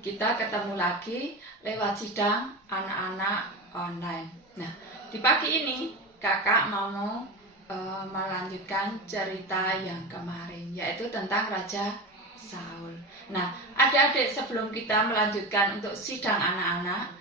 kita ketemu lagi lewat sidang anak-anak online. Nah, di pagi ini kakak mau melanjutkan cerita yang kemarin, yaitu tentang Raja Saul. Nah, adik-adik, sebelum kita melanjutkan untuk sidang anak-anak,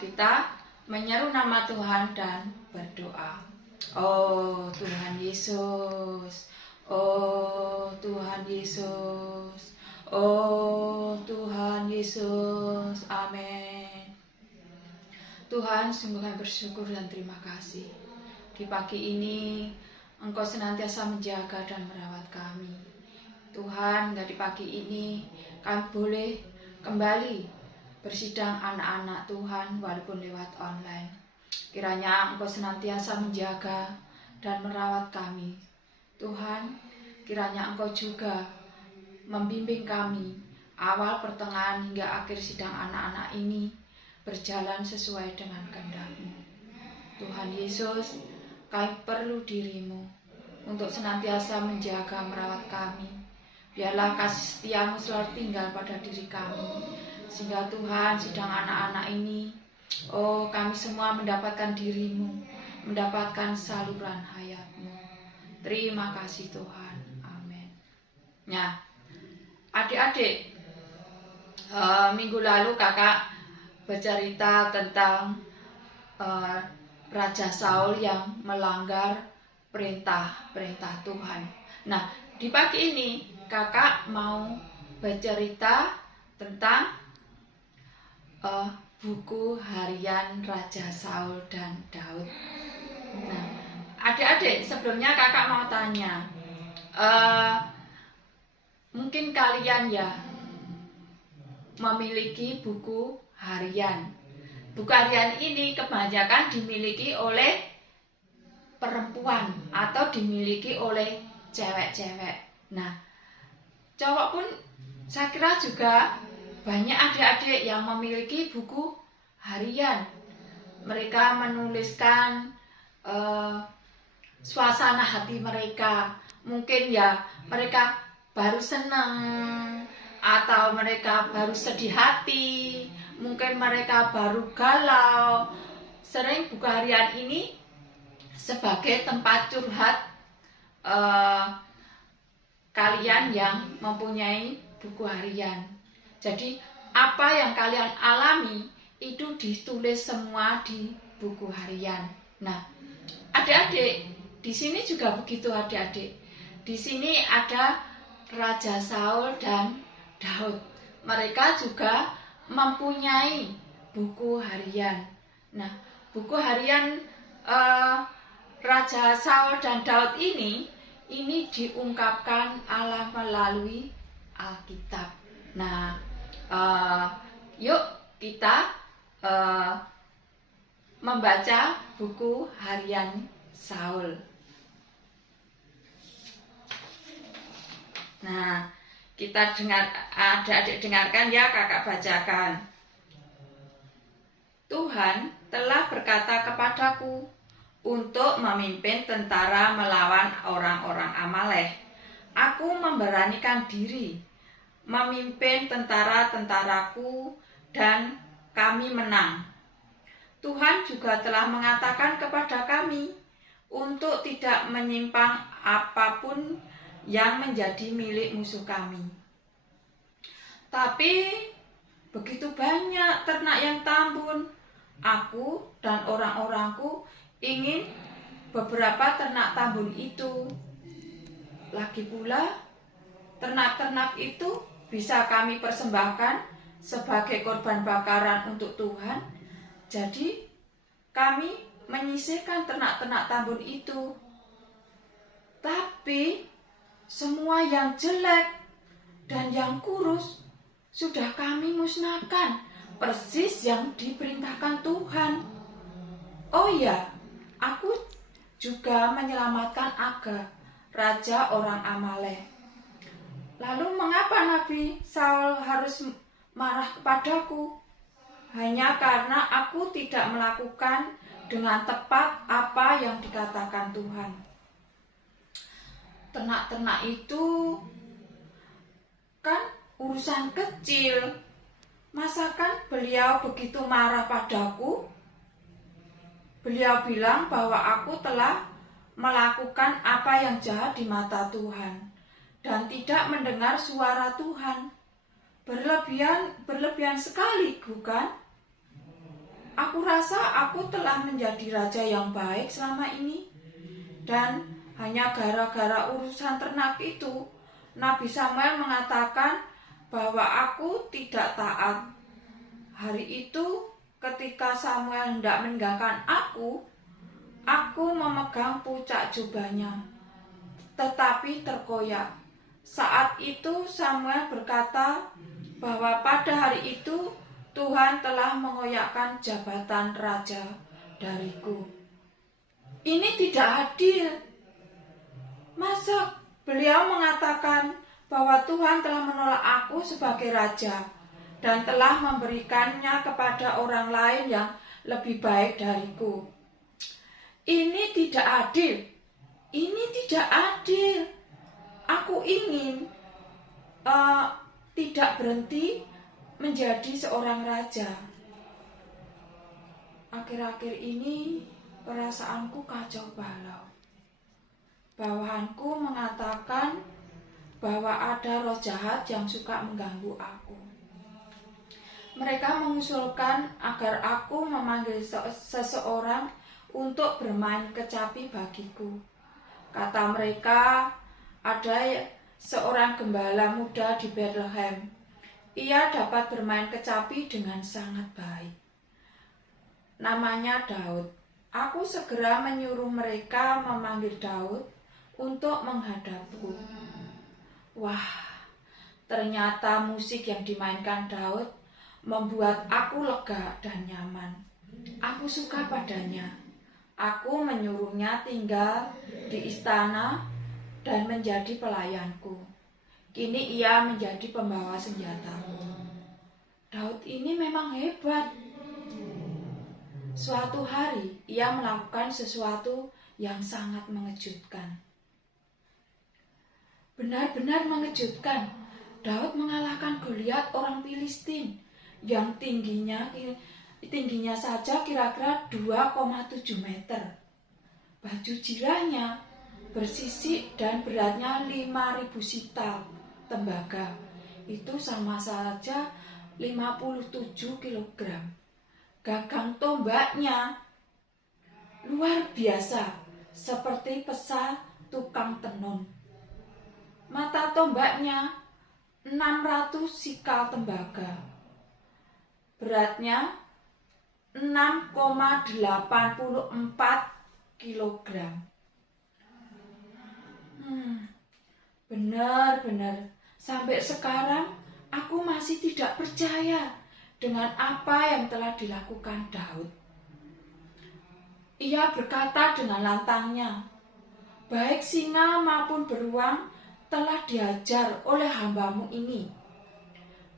kita menyeru nama Tuhan dan berdoa. Oh Tuhan Yesus, oh Tuhan Yesus, oh Tuhan Yesus, amin. Tuhan, sungguh kami bersyukur dan terima kasih. Di pagi ini Engkau senantiasa menjaga dan merawat kami. Tuhan, di pagi ini kami boleh kembali bersidang anak-anak Tuhan walaupun lewat online. Kiranya Engkau senantiasa menjaga dan merawat kami. Tuhan, kiranya Engkau juga membimbing kami awal, pertengahan hingga akhir sidang anak-anak ini berjalan sesuai dengan kehendak-Mu. Tuhan Yesus, kami perlu diri-Mu untuk senantiasa menjaga merawat kami. Biarlah kasih setia-Mu selalu tinggal pada diri kami, sehingga Tuhan sidang anak-anak ini, oh kami semua mendapatkan diri-Mu, mendapatkan saluran hayat-Mu. Terima kasih Tuhan, amin. Nah, adik-adik, minggu lalu kakak bercerita tentang Raja Saul yang melanggar perintah Tuhan. Nah, di pagi ini kakak mau bercerita tentang buku harian Raja Saul dan Daud. Nah, adik-adik, sebelumnya kakak mau tanya, mungkin kalian ya memiliki buku harian. Buku harian ini kebanyakan dimiliki oleh perempuan atau dimiliki oleh cewek-cewek. Nah, cowok pun saya kira juga banyak adik-adik yang memiliki buku harian. Mereka menuliskan suasana hati mereka. Mungkin ya mereka baru senang, atau mereka baru sedih hati, mungkin mereka baru galau. Sering buku harian ini sebagai tempat curhat kalian yang mempunyai buku harian. Jadi apa yang kalian alami itu ditulis semua di buku harian. Nah, adik-adik, di sini juga begitu adik-adik. Di sini ada Raja Saul dan Daud. Mereka juga mempunyai buku harian. Nah, buku harian Raja Saul dan Daud ini diungkapkan Allah melalui Alkitab. Nah, yuk kita membaca buku harian Saul. Nah, kita adik-adik dengarkan ya, kakak bacakan. Tuhan telah berkata kepadaku untuk memimpin tentara melawan orang-orang Amalek. Aku memberanikan diri memimpin tentara-tentaraku dan kami menang. Tuhan juga telah mengatakan kepada kami untuk tidak menyimpang apapun yang menjadi milik musuh kami. Tapi begitu banyak ternak yang tambun, aku dan orang-orangku ingin beberapa ternak tambun itu. Lagi pula, ternak-ternak itu bisa kami persembahkan sebagai korban bakaran untuk Tuhan. Jadi, kami menyisihkan ternak-ternak tambun itu. Tapi, semua yang jelek dan yang kurus sudah kami musnahkan, persis yang diperintahkan Tuhan. Oh ya, aku juga menyelamatkan Agag, raja orang Amalek. Lalu mengapa Nabi Saul harus marah kepadaku? Hanya karena aku tidak melakukan dengan tepat apa yang dikatakan Tuhan. Ternak-ternak itu kan urusan kecil. Masakan beliau begitu marah padaku? Beliau bilang bahwa aku telah melakukan apa yang jahat di mata Tuhan dan tidak mendengar suara Tuhan. Berlebihan sekali, bukan? Aku rasa aku telah menjadi raja yang baik selama ini. Dan hanya gara-gara urusan ternak itu, Nabi Samuel mengatakan bahwa aku tidak taat. Hari itu ketika Samuel hendak meninggalkan aku memegang puncak jubahnya, tetapi terkoyak. Saat itu Samuel berkata bahwa pada hari itu Tuhan telah mengoyakkan jabatan raja dariku. Ini tidak adil. Masa beliau mengatakan bahwa Tuhan telah menolak aku sebagai raja dan telah memberikannya kepada orang lain yang lebih baik dariku. Ini tidak adil. Ini tidak adil. Aku ingin tidak berhenti menjadi seorang raja. Akhir-akhir ini perasaanku kacau balau. Bawahanku mengatakan bahwa ada roh jahat yang suka mengganggu aku. Mereka mengusulkan agar aku memanggil seseorang untuk bermain kecapi bagiku. Kata mereka, ada seorang gembala muda di Bethlehem. Ia dapat bermain kecapi dengan sangat baik. Namanya Daud. Aku segera menyuruh mereka memanggil Daud untuk menghadapku. Wah, ternyata musik yang dimainkan Daud membuat aku lega dan nyaman. Aku suka padanya. Aku menyuruhnya tinggal di istana dan menjadi pelayanku. Kini ia menjadi pembawa senjataku. Daud ini memang hebat. Suatu hari ia melakukan sesuatu yang sangat mengejutkan. Benar-benar mengejutkan. Daud mengalahkan Goliat orang Filistin yang tingginya saja kira-kira 2,7 meter. Baju jirahnya bersisik dan beratnya 5.000 sital tembaga. Itu sama saja 57 kilogram. Gagang tombaknya luar biasa, seperti pesa tukang tenun. Mata tombaknya 600 sikal tembaga. Beratnya 6,84 kilogram. Benar-benar sampai sekarang aku masih tidak percaya dengan apa yang telah dilakukan Daud. Ia berkata dengan lantangnya, baik singa maupun beruang telah dihajar oleh hambamu ini.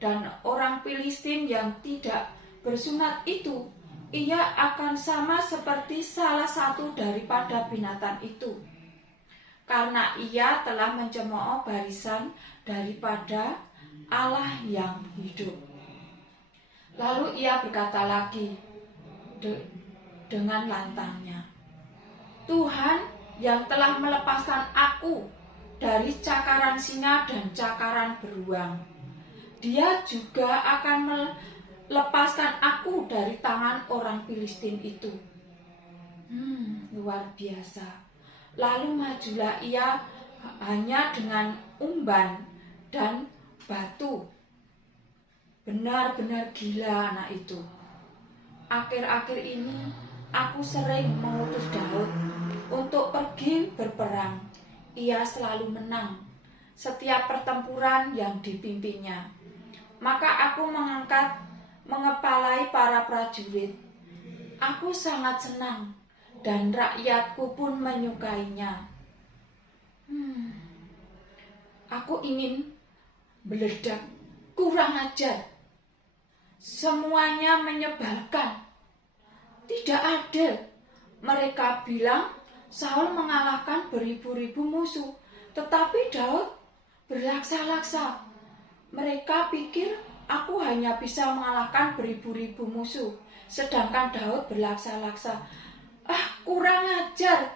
Dan orang Filistin yang tidak bersunat itu, ia akan sama seperti salah satu daripada binatang itu. Karena ia telah mencemooh barisan daripada Allah yang hidup. Lalu ia berkata lagi dengan lantangnya, Tuhan yang telah melepaskan aku dari cakaran singa dan cakaran beruang, Dia juga akan melepaskan aku dari tangan orang Filistin itu. Luar biasa. Lalu majulah ia hanya dengan umban dan batu. Benar-benar gila anak itu. Akhir-akhir ini aku sering mengutus Daud untuk pergi berperang. Ia selalu menang setiap pertempuran yang dipimpinnya. Maka aku mengepalai para prajurit. Aku sangat senang dan rakyatku pun menyukainya. Aku ingin meledak, kurang ajar. Semuanya menyebalkan. Tidak adil. Mereka bilang Saul mengalahkan beribu-ribu musuh, tetapi Daud berlaksa-laksa. Mereka pikir aku hanya bisa mengalahkan beribu-ribu musuh, sedangkan Daud berlaksa-laksa. Kurang ajar.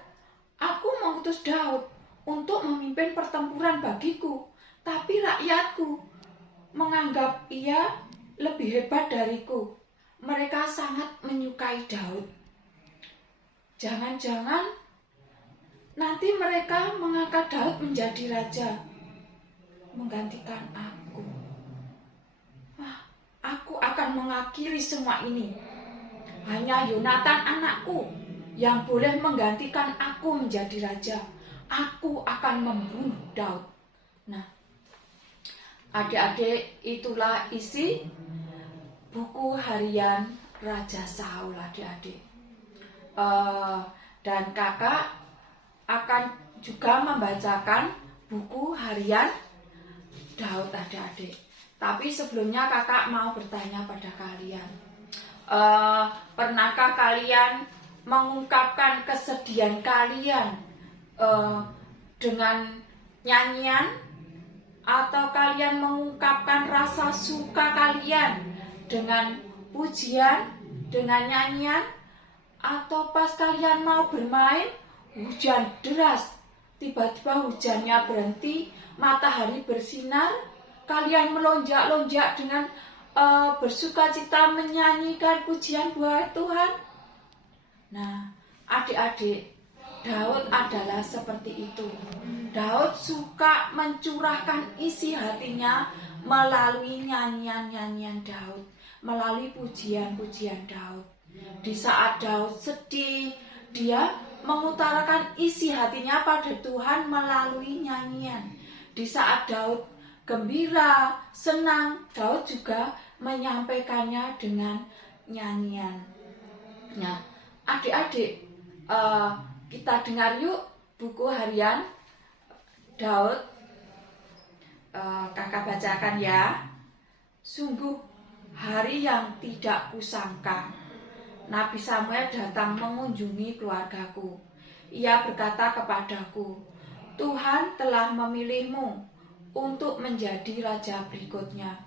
Aku mengutus Daud untuk memimpin pertempuran bagiku, tapi rakyatku menganggap ia lebih hebat dariku. Mereka sangat menyukai Daud. Jangan-jangan nanti mereka mengangkat Daud menjadi raja, menggantikan aku. Aku akan mengakhiri semua ini. Hanya Yonatan anakku yang boleh menggantikan aku menjadi raja. Aku akan membunuh Daud. Nah, adik-adik, itulah isi buku harian Raja Saul, adik-adik. Dan kakak akan juga membacakan buku harian Daud, adik-adik. Tapi sebelumnya kakak mau bertanya pada kalian, pernahkah kalian mengungkapkan kesedihan kalian dengan nyanyian, atau kalian mengungkapkan rasa suka kalian dengan pujian, dengan nyanyian, atau pas kalian mau bermain, hujan deras, tiba-tiba hujannya berhenti, matahari bersinar, kalian melonjak-lonjak dengan bersukacita menyanyikan pujian buat Tuhan. Nah, adik-adik, Daud adalah seperti itu. Daud suka mencurahkan isi hatinya melalui nyanyian-nyanyian Daud, melalui pujian-pujian Daud. Di saat Daud sedih, dia mengutarakan isi hatinya pada Tuhan melalui nyanyian. Di saat Daud gembira, senang, Daud juga menyampaikannya dengan nyanyian. Nah, adik-adik, kita dengar yuk buku harian Daud. Kakak bacakan ya. Sungguh hari yang tidak kusangka, Nabi Samuel datang mengunjungi keluargaku. Ia berkata kepadaku, Tuhan telah memilihmu untuk menjadi raja berikutnya.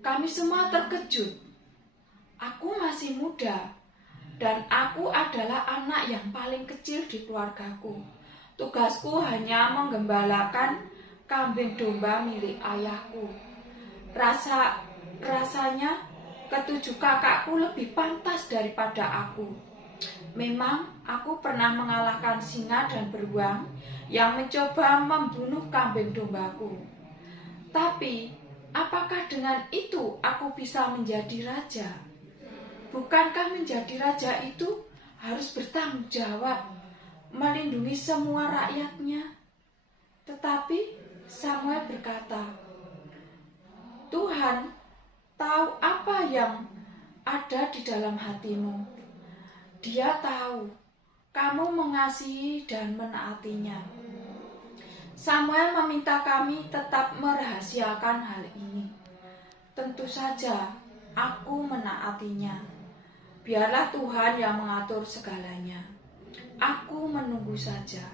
Kami semua terkejut. Aku masih muda, dan aku adalah anak yang paling kecil di keluargaku. Tugasku hanya menggembalakan kambing domba milik ayahku. Rasanya ketujuh kakakku lebih pantas daripada aku. Memang aku pernah mengalahkan singa dan beruang yang mencoba membunuh kambing dombaku. Tapi apakah dengan itu aku bisa menjadi raja? Bukankah menjadi raja itu harus bertanggung jawab, melindungi semua rakyatnya? Tetapi Samuel berkata, Tuhan tahu apa yang ada di dalam hatimu. Dia tahu kamu mengasihi dan menaatinya. Samuel meminta kami tetap merahasiakan hal ini. Tentu saja aku menaatinya. Biarlah Tuhan yang mengatur segalanya. Aku menunggu saja.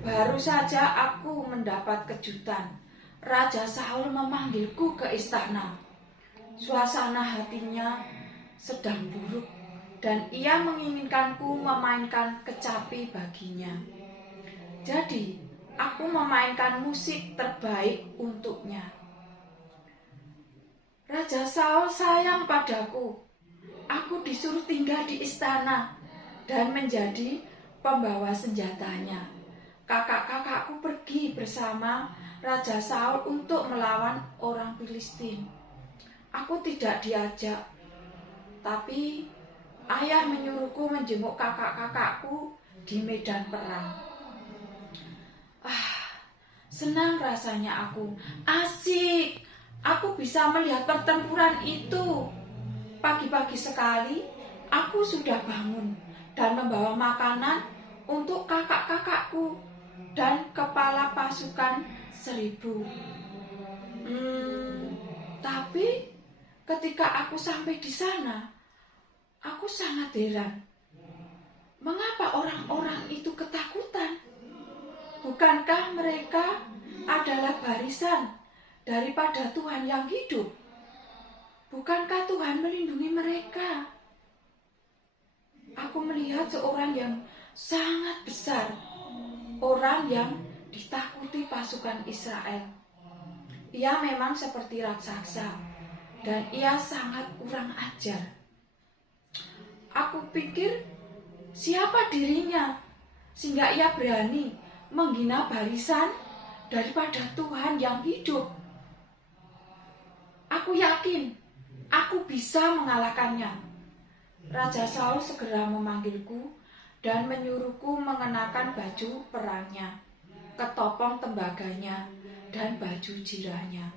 Baru saja aku mendapat kejutan. Raja Saul memanggilku ke istana. Suasana hatinya sedang buruk, dan ia menginginkanku memainkan kecapi baginya. Jadi, aku memainkan musik terbaik untuknya. Raja Saul sayang padaku. Aku disuruh tinggal di istana dan menjadi pembawa senjatanya. Kakak-kakakku pergi bersama Raja Saul untuk melawan orang Filistin. Aku tidak diajak, tapi ayah menyuruhku menjenguk kakak-kakakku di medan perang. Senang rasanya aku. Asik, aku bisa melihat pertempuran itu. Pagi-pagi sekali, aku sudah bangun dan membawa makanan untuk kakak-kakakku dan kepala pasukan 1000. Tapi ketika aku sampai di sana, aku sangat heran. Mengapa orang-orang itu ketakutan? Bukankah mereka adalah barisan daripada Tuhan yang hidup? Bukankah Tuhan melindungi mereka? Aku melihat seorang yang sangat besar, orang yang ditakuti pasukan Israel. Ia memang seperti raksasa dan ia sangat kurang ajar. Aku pikir, siapa dirinya sehingga ia berani menghina barisan daripada Tuhan yang hidup? Aku yakin aku bisa mengalahkannya. Raja Saul segera memanggilku dan menyuruhku mengenakan baju perangnya, ketopong tembaganya, dan baju jirahnya.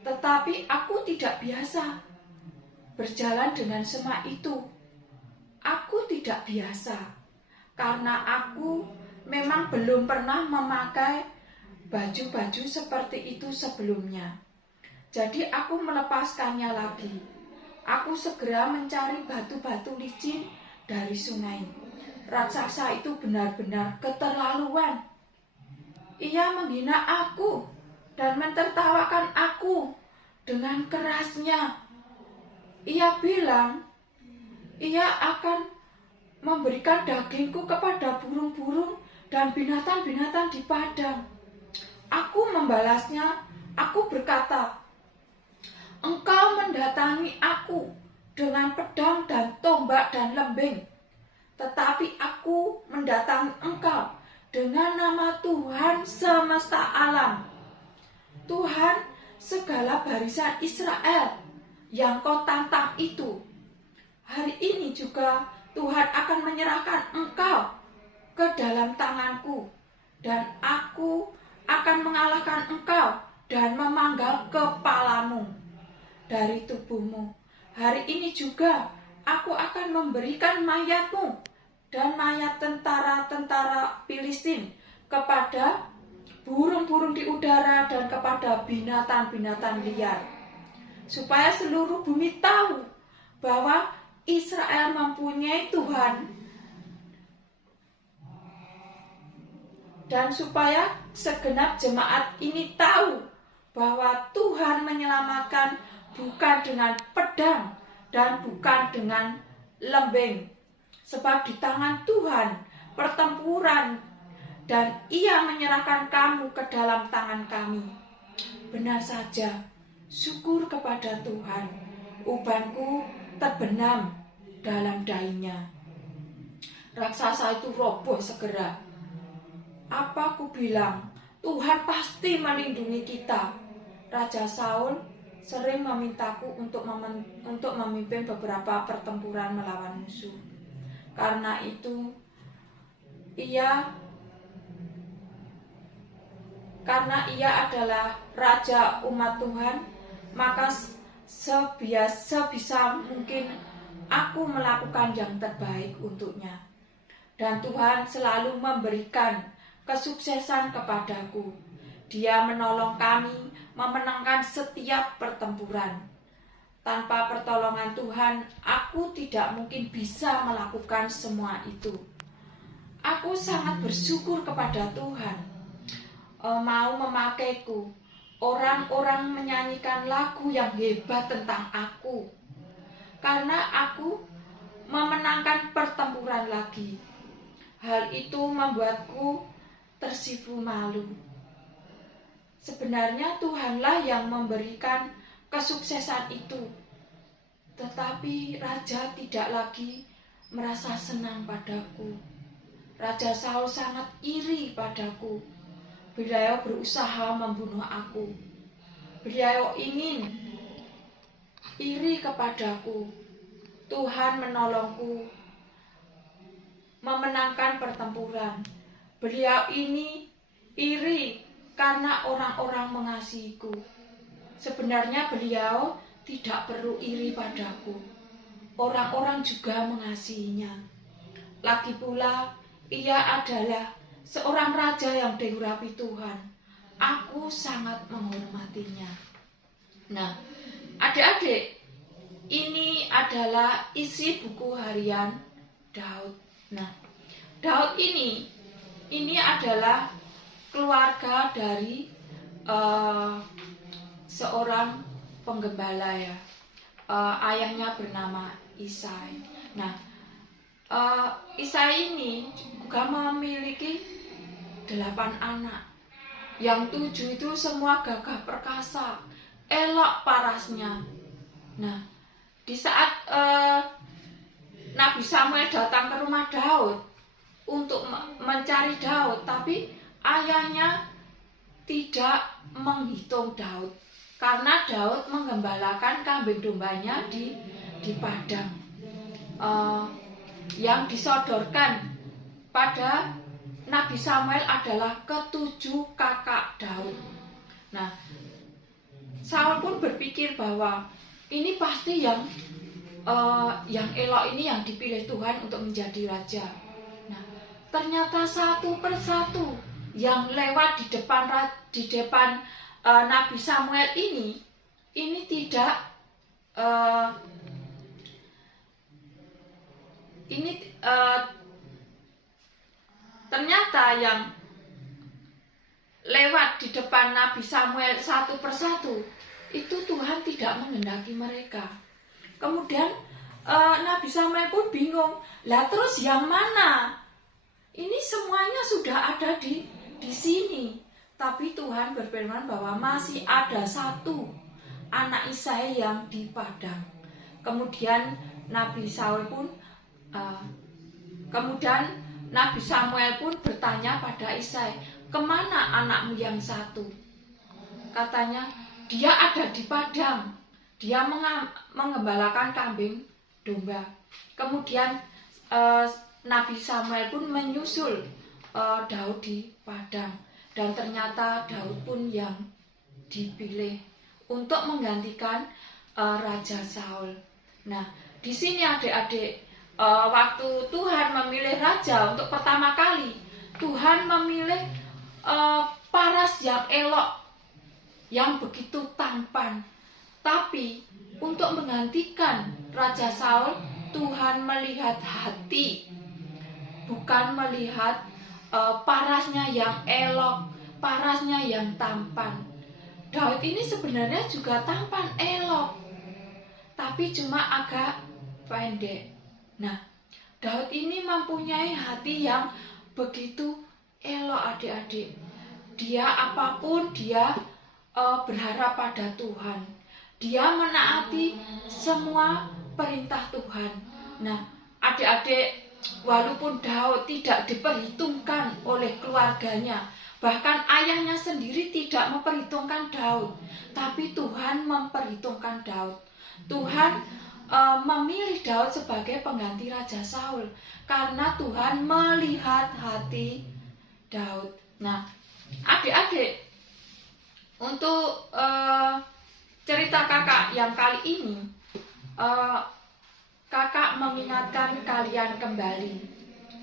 Tetapi aku tidak biasa berjalan dengan semak itu. Aku tidak biasa karena aku memang belum pernah memakai baju-baju seperti itu sebelumnya. Jadi aku melepaskannya lagi. Aku segera mencari batu-batu licin dari sungai. Raksasa itu benar-benar keterlaluan. Ia menghina aku dan mentertawakan aku dengan kerasnya. Ia bilang, ia akan memberikan dagingku kepada burung-burung dan binatang-binatang di padang. Aku membalasnya, aku berkata, engkau mendatangi aku dengan pedang dan tombak dan lembing, tetapi aku mendatangi engkau dengan nama Tuhan semesta alam, Tuhan segala barisan Israel yang kau tantang itu. Hari ini juga Tuhan akan menyerahkan engkau ke dalam tanganku, dan aku akan mengalahkan engkau dan memanggal kepalamu dari tubuhmu. Hari ini juga aku akan memberikan mayatmu dan mayat tentara-tentara Filistin kepada burung-burung di udara dan kepada binatang-binatang liar, supaya seluruh bumi tahu bahwa Israel mempunyai Tuhan, dan supaya segenap jemaat ini tahu bahwa Tuhan menyelamatkan bukan dengan pedang dan bukan dengan lembing, sebab di tangan Tuhan pertempuran dan ia menyerahkan kamu ke dalam tangan kami. Benar saja, syukur kepada Tuhan, ubanku terbenam dalam dahinya. Raksasa itu roboh segera. Apa ku bilang, Tuhan pasti melindungi kita. Raja Saul sering memintaku untuk memimpin beberapa pertempuran melawan musuh. Karena itu, karena ia adalah raja umat Tuhan, maka sebisa mungkin aku melakukan yang terbaik untuknya. Dan Tuhan selalu memberikan kesuksesan kepadaku. Dia menolong kami memenangkan setiap pertempuran. Tanpa pertolongan Tuhan, aku tidak mungkin bisa melakukan semua itu. Aku sangat bersyukur kepada Tuhan mau memakaiku. Orang-orang menyanyikan lagu yang hebat tentang aku, karena aku memenangkan pertempuran lagi. Hal itu membuatku tersipu malu. Sebenarnya Tuhanlah yang memberikan kesuksesan itu, tetapi raja tidak lagi merasa senang padaku. Raja Saul sangat iri padaku. Beliau berusaha membunuh aku. Beliau ingin iri kepadaku. Tuhan menolongku memenangkan pertempuran. Beliau ini iri karena orang-orang mengasihiku. Sebenarnya beliau tidak perlu iri padaku. Orang-orang juga mengasihinya. Lagi pula, ia adalah seorang raja yang diurapi Tuhan. Aku sangat menghormatinya. Nah, adik-adik, ini adalah isi buku harian Daud. Nah, Daud ini adalah keluarga dari seorang penggembala ya. Ayahnya bernama Isai. Nah, Isai ini juga memiliki 8 anak. Yang 7 itu semua gagah perkasa, elok parasnya. Nah, di saat Nabi Samuel datang ke rumah Daud untuk mencari Daud, tapi ayahnya tidak menghitung Daud karena Daud menggembalakan kambing dombanya di padang. Yang disodorkan pada Nabi Samuel adalah ke-7 kakak Daud. Nah, Saul pun berpikir bahwa ini pasti yang elok ini yang dipilih Tuhan untuk menjadi raja. Nah, ternyata satu persatu yang lewat di depan Nabi Samuel ini tidak ternyata yang lewat di depan Nabi Samuel satu persatu itu Tuhan tidak menghendaki mereka. Kemudian Nabi Samuel pun bingung, lah terus yang mana? Ini semuanya sudah ada di sini. Tapi Tuhan berfirman bahwa masih ada satu anak Isai yang di padang. Kemudian Nabi Samuel pun bertanya pada Isai, kemana anakmu yang satu? Katanya, dia ada di padang. Dia menggembalakan kambing domba. Kemudian Nabi Samuel pun menyusul Daud di padang. Dan ternyata Daud pun yang dipilih untuk menggantikan Raja Saul. Nah, di sini adik-adik, waktu Tuhan memilih raja untuk pertama kali, Tuhan memilih paras yang elok, yang begitu tampan. Tapi untuk menggantikan Raja Saul, Tuhan melihat hati, bukan melihat parasnya yang elok, parasnya yang tampan. Daud ini sebenarnya juga tampan, elok, tapi cuma agak pendek. Nah, Daud ini mempunyai hati yang begitu elok adik-adik. Dia apapun dia berharap pada Tuhan. Dia menaati semua perintah Tuhan. Nah, adik-adik, walaupun Daud tidak diperhitungkan oleh keluarganya, bahkan ayahnya sendiri tidak memperhitungkan Daud, tapi Tuhan memperhitungkan Daud. Tuhan memilih Daud sebagai pengganti Raja Saul karena Tuhan melihat hati Daud. Nah, adik-adik, untuk cerita kakak yang kali ini, kakak mengingatkan kalian kembali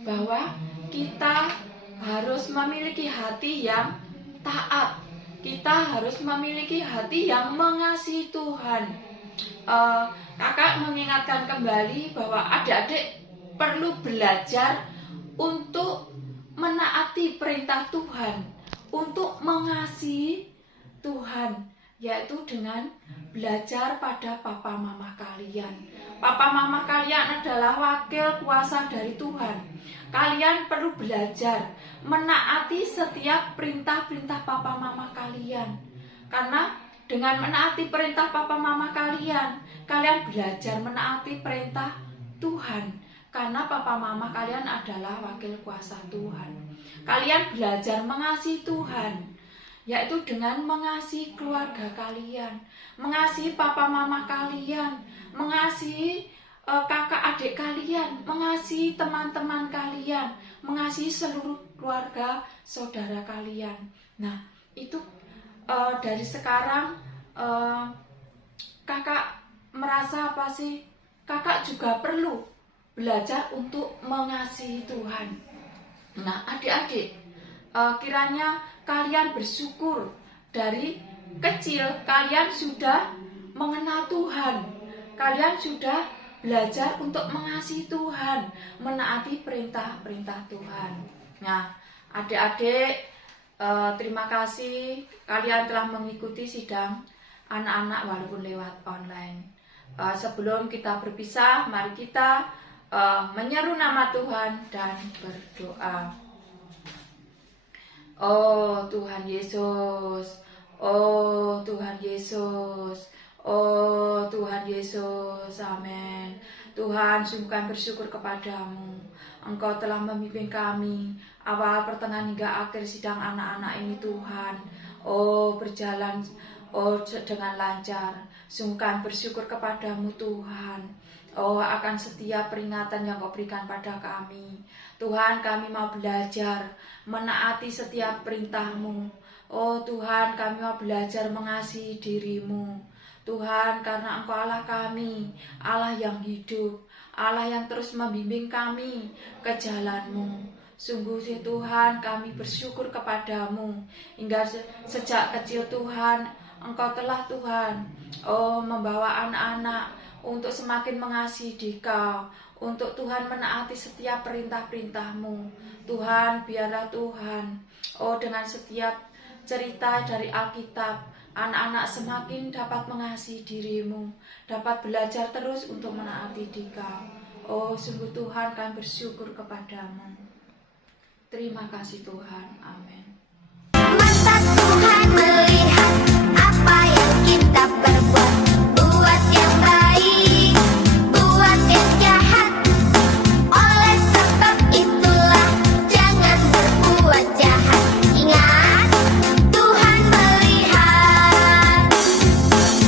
bahwa kita harus memiliki hati yang taat. Kita harus memiliki hati yang mengasihi Tuhan. Kakak mengingatkan kembali bahwa adik-adik perlu belajar untuk menaati perintah Tuhan, untuk mengasihi Tuhan, yaitu dengan belajar pada papa mama kalian. Papa mama kalian adalah wakil kuasa dari Tuhan. Kalian perlu belajar menaati setiap perintah-perintah papa mama kalian. Karena dengan menaati perintah papa mama kalian, kalian belajar menaati perintah Tuhan. Karena papa mama kalian adalah wakil kuasa Tuhan. Kalian belajar mengasihi Tuhan, yaitu dengan mengasihi keluarga kalian, mengasihi papa mama kalian, mengasihi kakak adik kalian, mengasihi teman-teman kalian, mengasihi seluruh keluarga saudara kalian. Nah, itu dari sekarang kakak merasa apa sih? Kakak juga perlu belajar untuk mengasihi Tuhan. Nah, adik-adik, kiranya kalian bersyukur dari kecil kalian sudah mengenal Tuhan. Kalian sudah belajar untuk mengasihi Tuhan, menaati perintah-perintah Tuhan. Nah, adik-adik, terima kasih kalian telah mengikuti sidang anak-anak walaupun lewat online. Sebelum kita berpisah, mari kita menyeru nama Tuhan dan berdoa. Oh Tuhan Yesus, oh Tuhan Yesus, oh Tuhan Yesus, amin. Tuhan, sungguh kami bersyukur kepadamu. Engkau telah memimpin kami awal, pertengahan hingga akhir sidang anak-anak ini Tuhan. Oh berjalan dengan lancar. Sungguh kami bersyukur kepadamu Tuhan. Oh akan setiap peringatan yang kau berikan pada kami. Tuhan, kami mau belajar menaati setiap perintah-Mu. Oh Tuhan, kami mau belajar mengasihi diri-Mu. Tuhan, karena Engkau Allah kami, Allah yang hidup, Allah yang terus membimbing kami ke jalan-Mu. Sungguh sih Tuhan, kami bersyukur kepadamu. Hingga sejak kecil Tuhan, Engkau telah Tuhan, membawa anak-anak untuk semakin mengasihi Dikau, untuk Tuhan menaati setiap perintah-perintah-Mu. Tuhan, biarlah Tuhan, dengan setiap cerita dari Alkitab, anak-anak semakin dapat mengasihi diri-Mu, dapat belajar terus untuk menaati Dikau. Oh, sungguh Tuhan, kami bersyukur kepadamu. Terima kasih Tuhan. Amin.